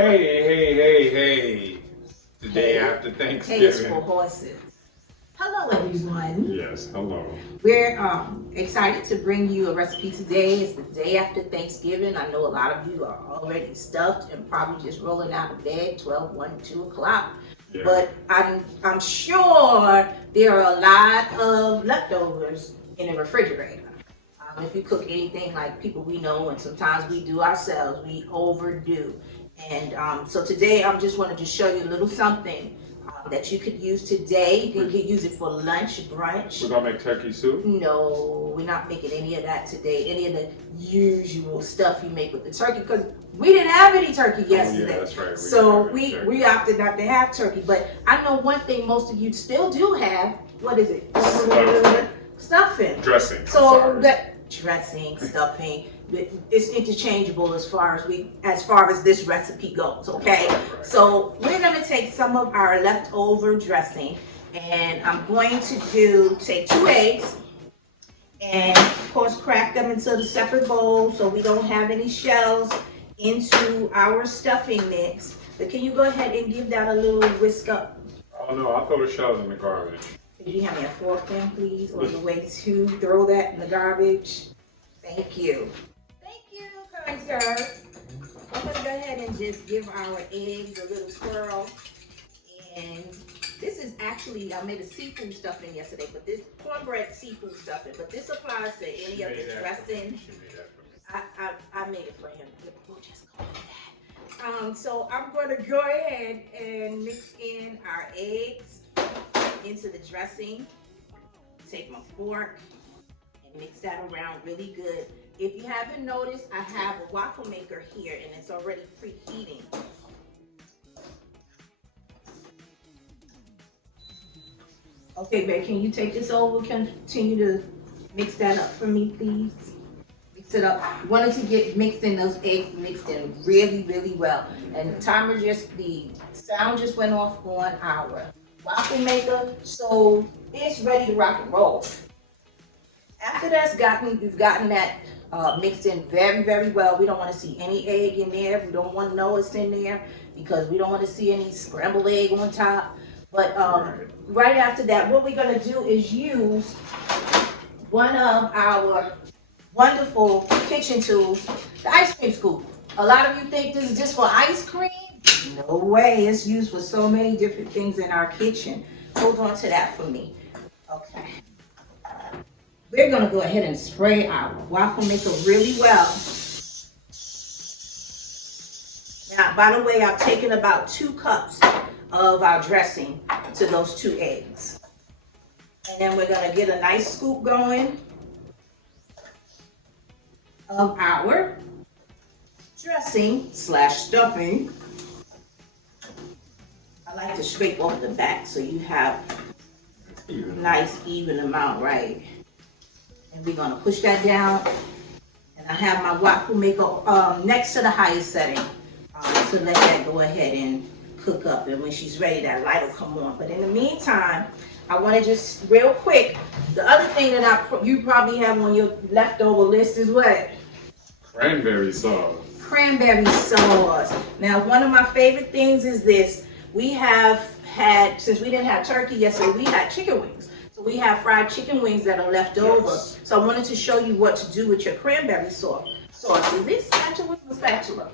Hey. The day after Thanksgiving. Hey, it's for horses. Hello, everyone. Yes, hello. We're excited to bring you a recipe today. It's the day after Thanksgiving. I know a lot of you are already stuffed and probably just rolling out of bed 12, 1, 2 o'clock. Yeah. But I'm sure there are a lot of leftovers in the refrigerator. If you cook anything like people we know, and sometimes we do ourselves, we overdo. And so today I just wanted to show you a little something that you could use today. You can use it for lunch, brunch. We're gonna make turkey soup? No, we're not making any of that today. Any of the usual stuff you make with the turkey, because we didn't have any turkey yesterday. Oh, yeah, that's right. So we opted not to have turkey. But I know one thing most of you still do have. What is it? Stuffing. Dressing. So that dressing, stuffing, it's interchangeable as far as this recipe goes, okay? Right. So we're gonna take some of our leftover dressing, and I'm going to take 2 eggs and of course crack them into the separate bowls so we don't have any shells into our stuffing mix. But can you go ahead and give that a little whisk up? Oh no, I'll throw the shells in the garbage. Could you have me a fork then, please, on the way to throw that in the garbage? Thank you. Thank you, kind sir. I'm gonna go ahead and just give our eggs a little swirl. And this is actually, I made a seafood stuffing yesterday, but this cornbread seafood stuffing, but this applies to any of the dressing. I made it for him. We'll just call it that. So I'm gonna go ahead and mix in our eggs into the dressing. Take my fork and mix that around really good. If you haven't noticed, I have a waffle maker here and it's already preheating. Okay, babe, can you take this over? Continue to mix that up for me, please. Mix it up. You wanted to get mixed in, those eggs mixed in really, really well. And the timer the sound just went off on our waffle maker, so it's ready to rock and roll. After you've gotten that mixed in very, very well. We don't want to see any egg in there. We don't want to know it's in there because we don't want to see any scrambled egg on top. But right after that, what we're going to do is use one of our wonderful kitchen tools, the ice cream scoop. A lot of you think this is just for ice cream. No way, it's used for so many different things in our kitchen. Hold on to that for me. Okay. We're gonna go ahead and spray our waffle maker really well. Now, by the way, I've taken about 2 cups of our dressing to those 2 eggs. And then we're gonna get a nice scoop going of our dressing / stuffing. I like to scrape off the back so you have a nice even amount, right? And we're gonna push that down. And I have my waffle maker next to the highest setting to let that go ahead and cook up. And when she's ready, that light will come on. But in the meantime, I wanna just real quick, the other thing that you probably have on your leftover list is what? Cranberry sauce. Cranberry sauce. Now, one of my favorite things is this. We have had, since we didn't have turkey yesterday, we had chicken wings. So we have fried chicken wings that are left over. So I wanted to show you what to do with your cranberry sauce. Is this spatula with a spatula?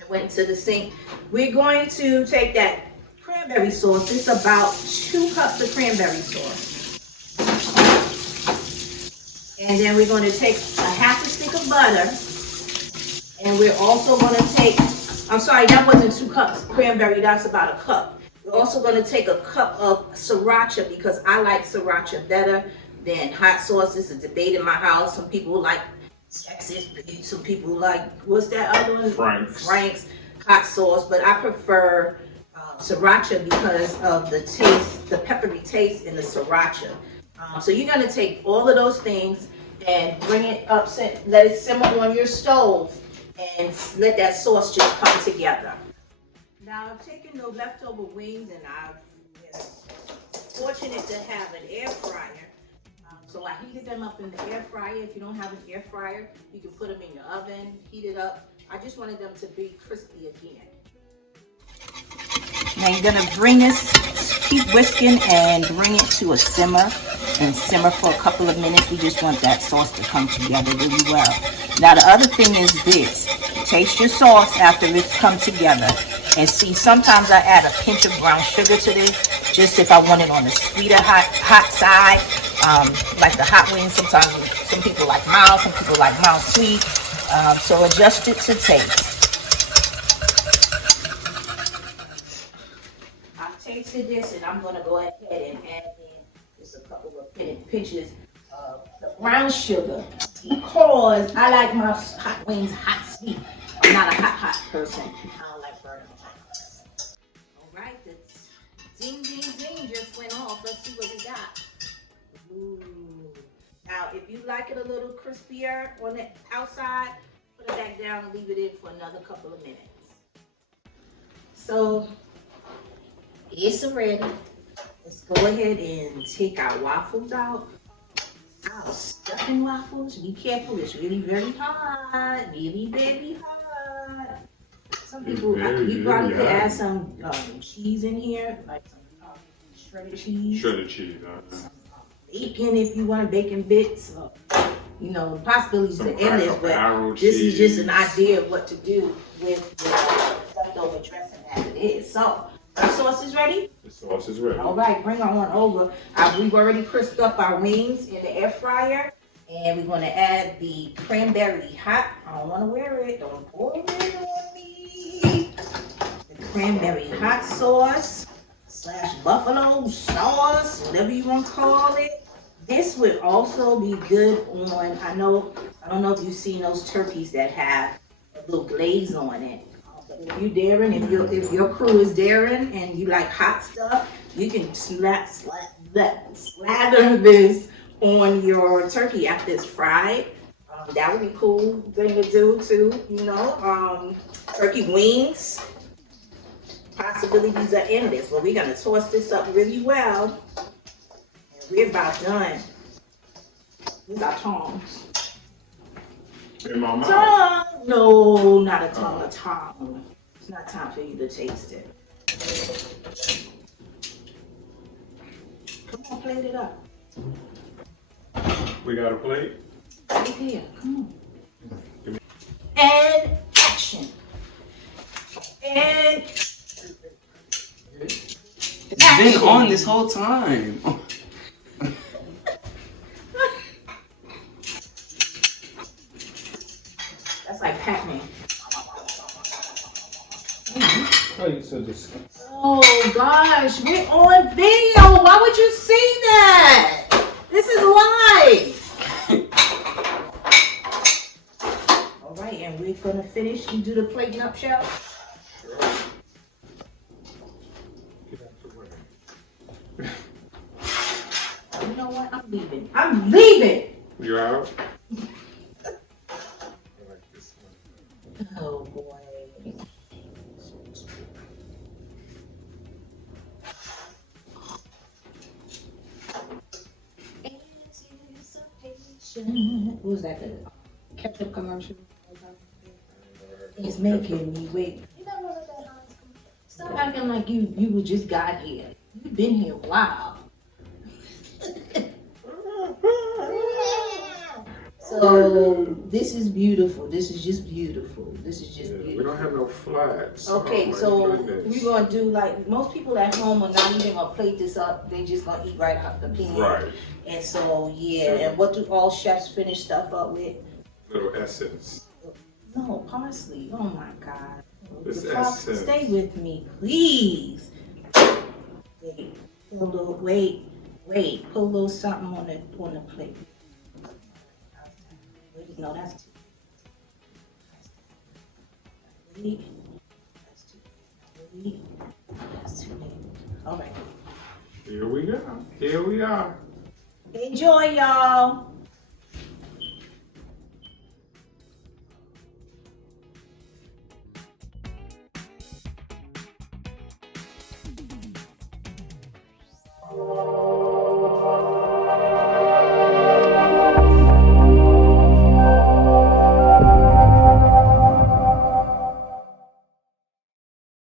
I went to the sink. We're going to take that cranberry sauce. It's about 2 cups of cranberry sauce. And then we're going to take a half a stick of butter. And we're also going to take, I'm sorry, that wasn't 2 cups cranberry, that's about a cup. We're also going to take a cup of sriracha because I like sriracha better than hot sauce. It's a debate in my house. Some people like Texas, some people like, what's that other one? Frank's hot sauce, but I prefer sriracha because of the taste, the peppery taste in the sriracha. So you're going to take all of those things and bring it up, let it simmer on your stove and let that sauce just come together. Now I've taken the leftover wings and I've been fortunate to have an air fryer. So I heated them up in the air fryer. If you don't have an air fryer, you can put them in your oven, heat it up, I just wanted them to be crispy again. Now you're gonna bring this, keep whisking and bring it to a simmer and simmer for a couple of minutes. We just want that sauce to come together really well. Now the other thing is this, taste your sauce after it's come together and see, sometimes I add a pinch of brown sugar to this, just if I want it on the sweeter hot side. Like the hot wings, sometimes some people like mild, some people like mild sweet. So adjust it to taste. I've tasted this and I'm gonna go ahead and add in just a couple of pinches of the brown sugar because I like my hot wings hot sweet. I'm not a hot person. I don't like burning things. All right, the ding ding ding just went off. Let's see what we got. Ooh. Now, if you like it a little crispier on the outside, put it back down and leave it in for another couple of minutes. So, it's ready. Let's go ahead and take our waffles out. Our stuffing waffles. Be careful, it's really very hot. Really, very hot. Some people, you probably could add some cheese in here, like some shredded cheese. Shredded cheese, Bacon if you want bacon bits. You know, possibilities are endless, but this is just an idea of what to do with the leftover dressing as it is. So, our sauce is ready? The sauce is ready. All right, bring on over. We've already crisped up our wings in the air fryer, and we're going to add the cranberry hot. I don't want to wear it. Don't pour it on me. The cranberry hot sauce / buffalo sauce, whatever you want to call it. This would also be good on, I don't know if you've seen those turkeys that have a little glaze on it. But if you daring, if your crew is daring and you like hot stuff, you can slather this on your turkey after it's fried. That would be a cool thing to do too, you know. Turkey wings. Possibilities are endless, but we're gonna toss this up really well. And we're about done. These are tongs. In my mouth. Tongue! No, not a tongue, a tongue. It's not time for you to taste it. Come on, plate it up. We got a plate? Right here, come on. And action. And it's been on this whole time. That's like Pac-Man. Oh, you so disgusting. Oh gosh, we're on video. Why would you see that? This is live. All right, and we're gonna finish. You do the plating up, Shell. Sure. Get out the way. You know what? I'm leaving. I'm leaving. You out? I like this one. Oh boy. What was that? The ketchup commercial? It's making me wait. You know what that Stop acting like you just got here. You've been here a while. So this is beautiful. This is just beautiful. This is just beautiful. We don't have no flats. Okay, Oh, so goodness. we're gonna do like most people at home are not even gonna plate this up. They just gonna eat right out the pan. Right. And so yeah. And what do all chefs finish stuff up with? Little essence. No, parsley. Oh my God. This The essence. Stay with me, please. Wait. Put a little. Wait. Put a little something on the plate. Wait. No, that's too. Wait. That's too. Wait. That's too late. All right. Here we go. Here we are. Enjoy, y'all.